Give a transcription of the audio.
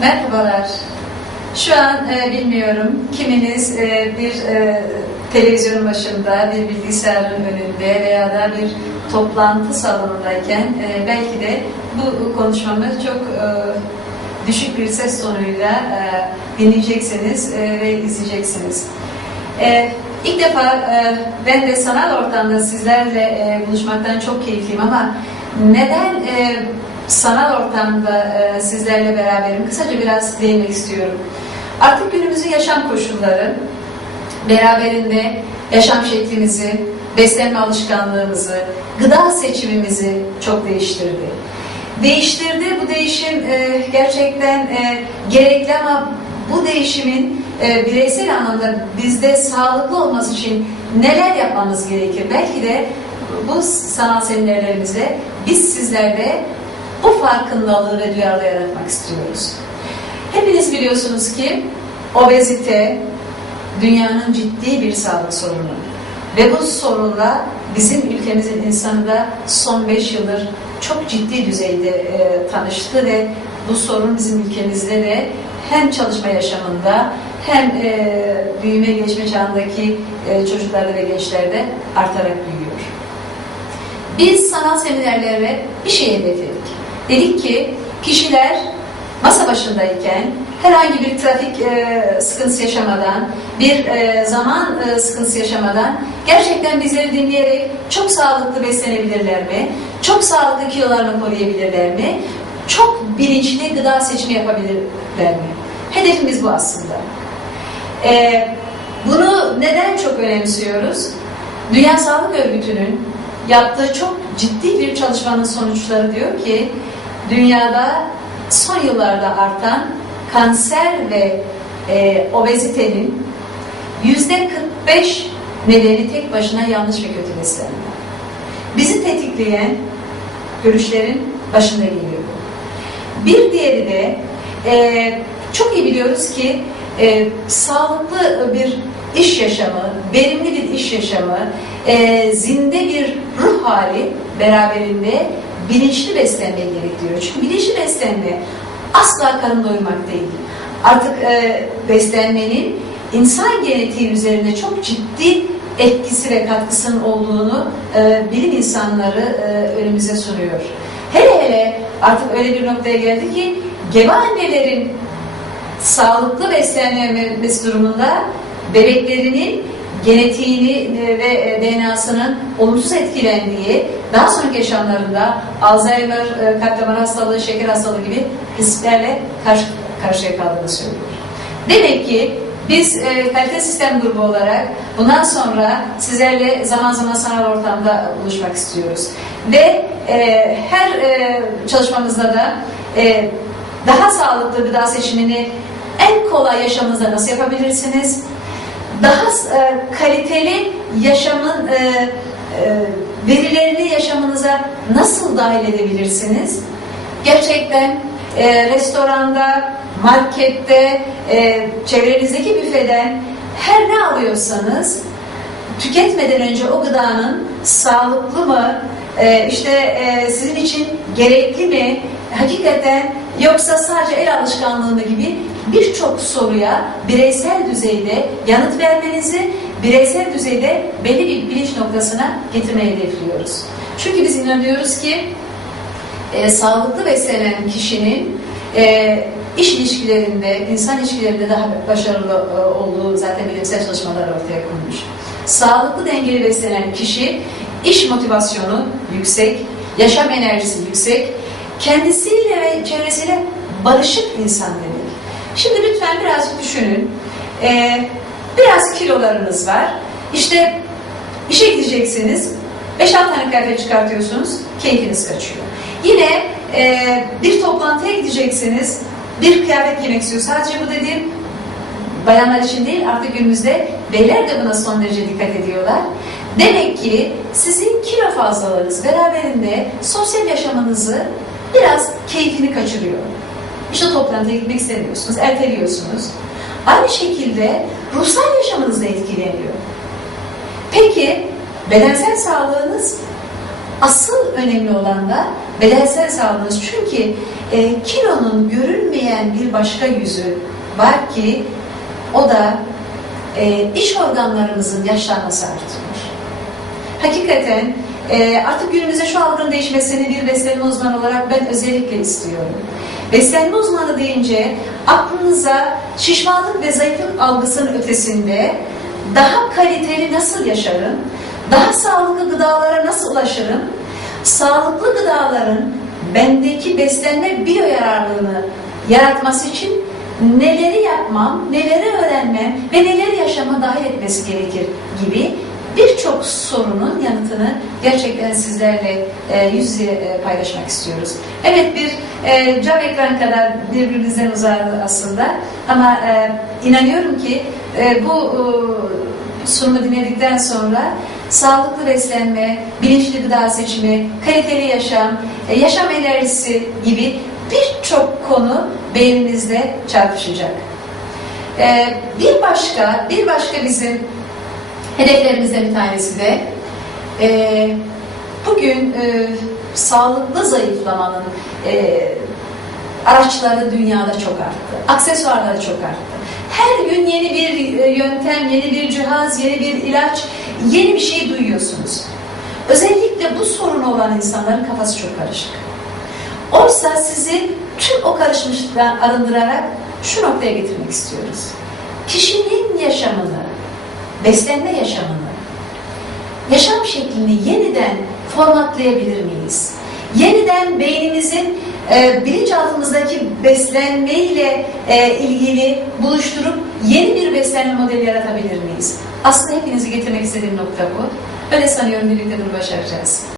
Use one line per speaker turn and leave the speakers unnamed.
Merhabalar. Şu an e, bilmiyorum kiminiz e, bir e, televizyonun başında, bir bilgisayarın önünde veya da bir toplantı salonundayken e, belki de bu konuşmamı çok e, düşük bir ses tonuyla e, dinleyeceksiniz e, ve izleyeceksiniz. E, ilk defa e, ben de sanal ortamda sizlerle e, buluşmaktan çok keyifliyim ama neden e, sanal ortamda e, sizlerle beraberim? Kısaca biraz değinmek istiyorum. Artık günümüzün yaşam koşulları beraberinde yaşam şeklimizi, beslenme alışkanlığımızı, gıda seçimimizi çok değiştirdi. Değiştirdi. Bu değişim e, gerçekten e, gerekli ama bu değişimin e, bireysel anlamda bizde sağlıklı olması için neler yapmamız gerekir? Belki de bu sanal seminerlerimizde biz sizlerde bu farkındalığı ve duyarlılığı yaratmak istiyoruz. Hepiniz biliyorsunuz ki obezite dünyanın ciddi bir sağlık sorunu. Ve bu sorunla bizim ülkemizin insanı da son 5 yıldır çok ciddi düzeyde e, tanıştı ve bu sorun bizim ülkemizde de hem çalışma yaşamında hem e, büyüme gelişme çağındaki e, çocuklarda ve gençlerde artarak büyüyor. Biz sanal seminerlere bir şey hedefledik. Dedik ki kişiler masa başındayken herhangi bir trafik e, sıkıntısı yaşamadan, bir e, zaman e, sıkıntısı yaşamadan gerçekten bizleri dinleyerek çok sağlıklı beslenebilirler mi? Çok sağlıklı kilolarını koruyabilirler mi? Çok bilinçli gıda seçimi yapabilirler mi? Hedefimiz bu aslında. E, bunu neden çok önemsiyoruz? Dünya Sağlık Örgütü'nün yaptığı çok ciddi bir çalışmanın sonuçları diyor ki dünyada son yıllarda artan kanser ve e, obezitenin yüzde 45 nedeni tek başına yanlış ve kötü beslenme. Bizi tetikleyen görüşlerin başında geliyor. Bir diğeri de e, çok iyi biliyoruz ki e, sağlıklı bir iş yaşamı, verimli bir iş yaşamı, e, zinde bir ruh hali beraberinde bilinçli beslenmeyi gerektiriyor. Çünkü bilinçli beslenme asla karın doyurmak değil. Artık e, beslenmenin insan genetiği üzerinde çok ciddi etkisi ve katkısının olduğunu e, bilim insanları e, önümüze sunuyor. Hele hele artık öyle bir noktaya geldi ki gebe annelerin sağlıklı beslenmesi durumunda bebeklerinin genetiğini ve DNA'sının olumsuz etkilendiği, daha sonraki yaşamlarında Alzheimer, kalp damar hastalığı, şeker hastalığı gibi risklerle karşı karşıya kaldığını söylüyor. Demek ki biz e, kalite sistem grubu olarak bundan sonra sizlerle zaman zaman sanal ortamda buluşmak istiyoruz. Ve e, her e, çalışmamızda da e, daha sağlıklı gıda seçimini en kolay yaşamınızda nasıl yapabilirsiniz? Daha e, kaliteli yaşamın e, e, verilerini yaşamınıza nasıl dahil edebilirsiniz? Gerçekten e, restoranda, markette, e, çevrenizdeki büfeden her ne alıyorsanız tüketmeden önce o gıdanın sağlıklı mı, e, işte e, sizin için gerekli mi, hakikaten yoksa sadece el alışkanlığı mı gibi birçok soruya bireysel düzeyde yanıt vermenizi, bireysel düzeyde belli bir bilinç noktasına getirmeyi hedefliyoruz. Çünkü biz inanıyoruz ki e, sağlıklı beslenen kişinin e, iş ilişkilerinde, insan ilişkilerinde daha başarılı e, olduğu zaten bilimsel çalışmalar ortaya konmuş. Sağlıklı dengeli beslenen kişi iş motivasyonu yüksek, yaşam enerjisi yüksek, kendisiyle ve çevresiyle barışık insan demek. Şimdi lütfen birazcık düşünün. Ee, biraz kilolarınız var. İşte işe gideceksiniz. 5-6 tane kıyafet çıkartıyorsunuz. Keyfiniz kaçıyor. Yine e, bir toplantıya gideceksiniz. Bir kıyafet giymek istiyor. Sadece bu dediğim bayanlar için değil artık günümüzde beyler de buna son derece dikkat ediyorlar. Demek ki sizin kilo fazlalığınız beraberinde sosyal yaşamınızı biraz keyfini kaçırıyor. İşte toplantıya gitmek istemiyorsunuz, erteliyorsunuz. Aynı şekilde ruhsal yaşamınız da etkileniyor. Peki bedensel sağlığınız asıl önemli olan da bedensel sağlığınız. Çünkü e, kilonun görünmeyen bir başka yüzü var ki o da e, iç organlarımızın yaşlanması artıyor. Hakikaten e, artık günümüzde şu algının değişmesini bir beslenme uzmanı olarak ben özellikle istiyorum. Beslenme uzmanı deyince aklınıza şişmanlık ve zayıflık algısının ötesinde daha kaliteli nasıl yaşarım, daha sağlıklı gıdalara nasıl ulaşırım, sağlıklı gıdaların bendeki beslenme biyo yararlılığını yaratması için neleri yapmam, neleri öğrenmem ve neleri yaşama dahil etmesi gerekir gibi birçok sorunun yanıtını gerçekten sizlerle e, yüz yüze e, paylaşmak istiyoruz. Evet bir e, cam ekran kadar birbirimizden uzak aslında ama e, inanıyorum ki e, bu e, sunumu dinledikten sonra sağlıklı beslenme, bilinçli gıda seçimi, kaliteli yaşam, e, yaşam enerjisi gibi birçok konu beyninizde çarpışacak. E, bir başka, bir başka bizim hedeflerimizden bir tanesi de e, bugün e, sağlıklı zayıflamanın e, araçları dünyada çok arttı. Aksesuarları çok arttı. Her gün yeni bir e, yöntem, yeni bir cihaz, yeni bir ilaç, yeni bir şey duyuyorsunuz. Özellikle bu sorunu olan insanların kafası çok karışık. Oysa sizi tüm o karışmışlıktan arındırarak şu noktaya getirmek istiyoruz. Kişinin yaşamını, beslenme yaşamını, yaşam şeklini yeniden formatlayabilir miyiz? Yeniden beynimizin e, bilinçaltımızdaki beslenmeyle e, ilgili buluşturup yeni bir beslenme modeli yaratabilir miyiz? Aslında hepinizi getirmek istediğim nokta bu. Öyle sanıyorum birlikte bunu başaracağız.